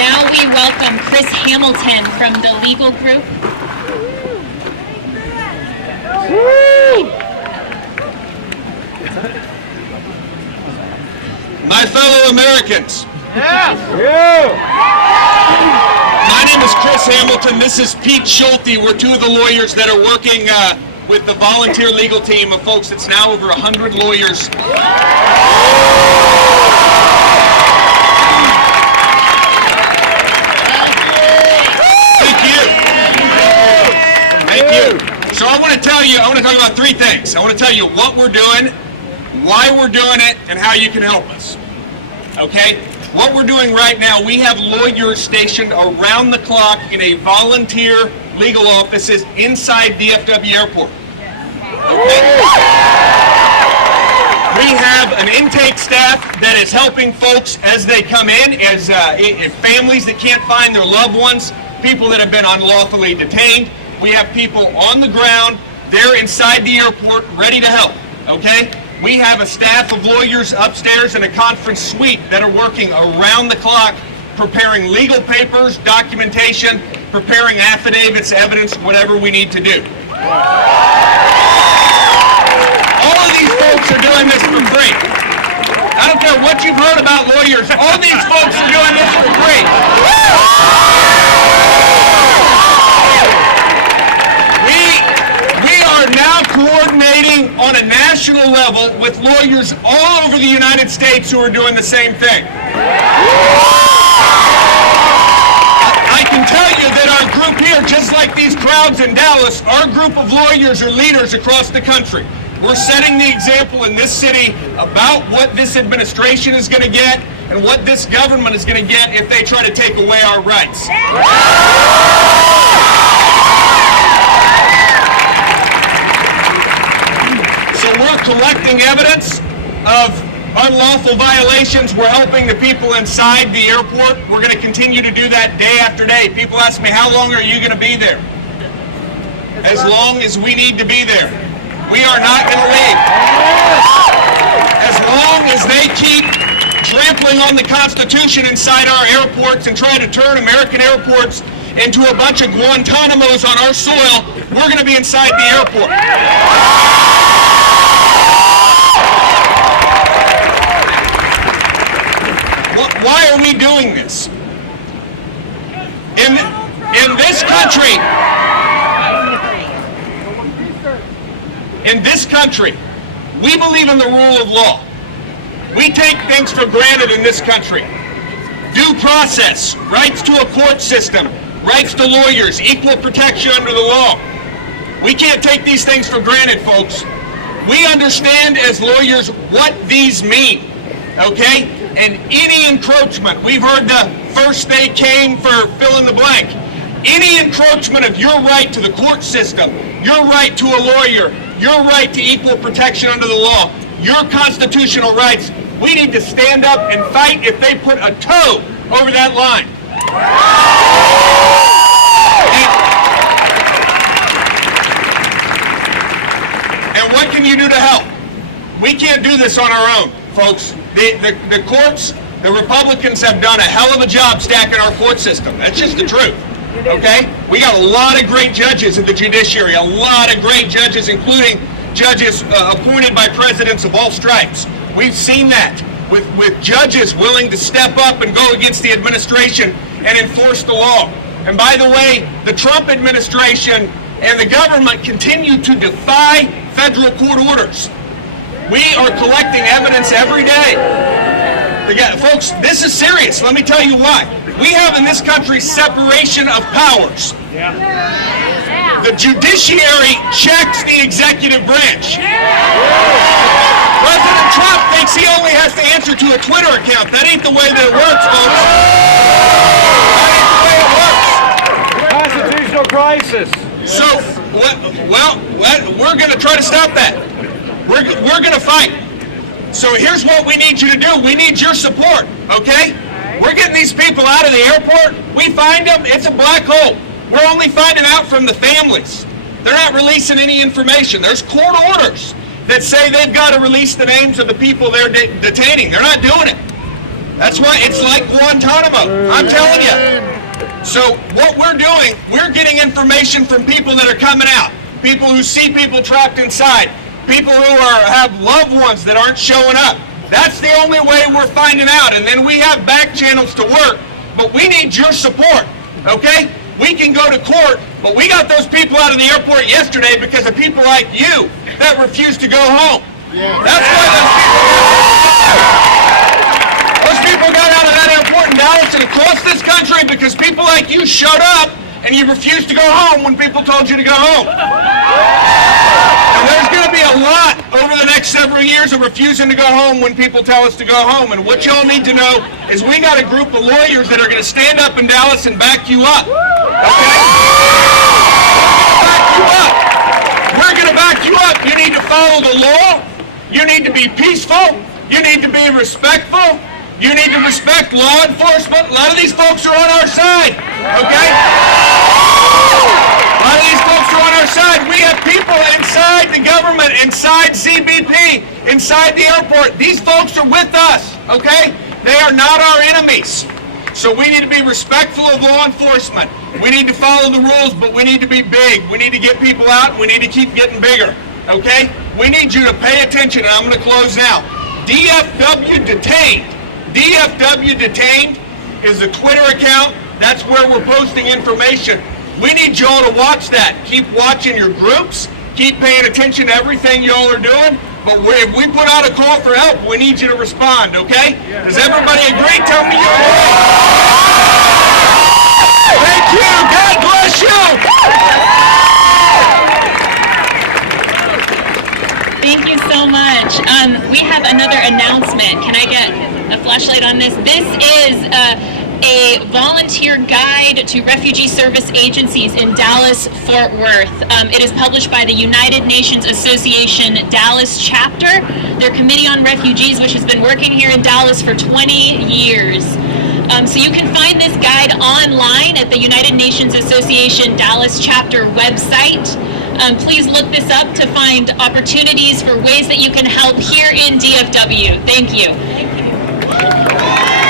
Now we welcome Chris Hamilton from the legal group. My fellow Americans. Yeah. My name is Chris Hamilton. This is Pete Schulte. We're two of the lawyers that are working with the volunteer legal team of folks. It's now over 100 lawyers. Thank you. So I want to talk about three things. I want to tell you what we're doing, why we're doing it, and how you can help us. Okay? What we're doing right now, we have lawyers stationed around the clock in a volunteer legal offices inside DFW Airport. Okay? We have an intake staff that is helping folks as they come in, as families that can't find their loved ones, people that have been unlawfully detained. We have people on the ground, they're inside the airport, ready to help, okay? We have a staff of lawyers upstairs in a conference suite that are working around the clock, preparing legal papers, documentation, preparing affidavits, evidence, whatever we need to do. All of these folks are doing this for free. I don't care what you've heard about lawyers, all these folks are doing this for free. We are now coordinating on a national level with lawyers all over the United States who are doing the same thing. I can tell you that our group here, just like these crowds in Dallas, our group of lawyers are leaders across the country. We're setting the example in this city about what this administration is going to get and what this government is going to get if they try to take away our rights. So we're collecting evidence of unlawful violations. We're helping the people inside the airport. We're going to continue to do that day after day. People ask me, how long are you going to be there? As long as we need to be there. We are not going to leave. As long as they keep trampling on the Constitution inside our airports and trying to turn American airports into a bunch of Guantanamos on our soil, we're going to be inside the airport. Why are we doing this? In this country, we believe in the rule of law. We take things for granted in this country. Due process, rights to a court system, rights to lawyers, equal protection under the law. We can't take these things for granted, folks. We understand as lawyers what these mean, okay? And any encroachment, we've heard the first they came for fill in the blank. Any encroachment of your right to the court system, your right to a lawyer, your right to equal protection under the law, your constitutional rights, we need to stand up and fight if they put a toe over that line. And what can you do to help? We can't do this on our own, folks. The courts, the Republicans have done a hell of a job stacking our court system. That's just the truth, okay? We got a lot of great judges in the judiciary, a lot of great judges, including judges appointed by presidents of all stripes. We've seen that with judges willing to step up and go against the administration and enforce the law. And by the way, the Trump administration and the government continue to defy federal court orders. We are collecting evidence every day. Folks, this is serious. Let me tell you why. We have in this country separation of powers. The judiciary checks the executive branch. President Trump thinks he only has to answer to a Twitter account. That ain't the way that it works, folks. That ain't the way it works. Constitutional crisis. So, we're going to try to stop that. We're going to fight. So here's what we need you to do. We need your support, okay? We're getting these people out of the airport. We find them, it's a black hole. We're only finding out from the families. They're not releasing any information. There's court orders that say they've got to release the names of the people they're detaining. They're not doing it. That's why it's like Guantanamo. I'm telling you. So what we're doing, we're getting information from people that are coming out, people who see people trapped inside, people who have loved ones that aren't showing up. That's the only way we're finding out. And then we have back channels to work, but we need your support, okay? We can go to court, but we got those people out of the airport yesterday because of people like you that refuse to go home. That's why those people got out of that airport in Dallas and across this country because people like you showed up and you refused to go home when people told you to go home. And there's going to be a lot over the next several years of refusing to go home when people tell us to go home. And what y'all need to know is we got a group of lawyers that are going to stand up in Dallas and back you up. Okay? Back you up. We're going to back you up. You need to follow the law. You need to be peaceful. You need to be respectful. You need to respect law enforcement. A lot of these folks are on our side, okay? A lot of these folks are on our side. We have people inside the government, inside CBP, inside the airport. These folks are with us, okay? They are not our enemies. So we need to be respectful of law enforcement. We need to follow the rules, but we need to be big. We need to get people out. We need to keep getting bigger, okay? We need you to pay attention, and I'm going to close now. DFW Detained. DFW Detained is a Twitter account. That's where we're posting information. We need y'all to watch that. Keep watching your groups. Keep paying attention to everything y'all are doing. But if we put out a call for help, we need you to respond, okay? Does everybody agree? Tell me you agree. Thank you. God bless you. Thank you so much. We have another announcement. Can I get a flashlight on this? This is a volunteer guide to refugee service agencies in Dallas, Fort Worth. It is published by the United Nations Association Dallas chapter, their Committee on Refugees, which has been working here in Dallas for 20 years. So you can find this guide online at the United Nations Association Dallas chapter website. Please look this up to find opportunities for ways that you can help here in DFW. Thank you.